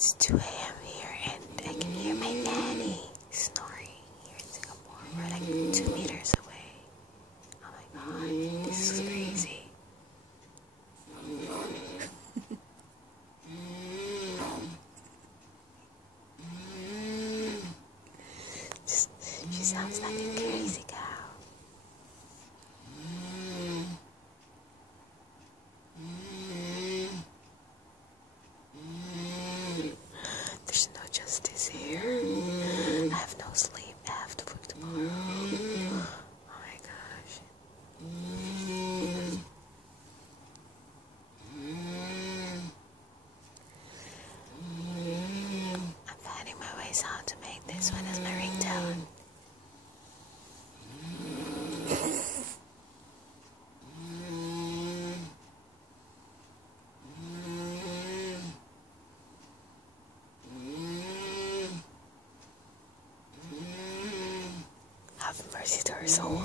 It's 2 a.m. here and I can hear my nanny snoring here in Singapore. We're like 2 meters away. Oh my god, this is crazy. She sounds like a crazy cow. There's no justice here. I have no sleep. I have to work tomorrow. Oh my gosh. I'm finding my ways how to make this one as my ringtone. Have mercy to her soul.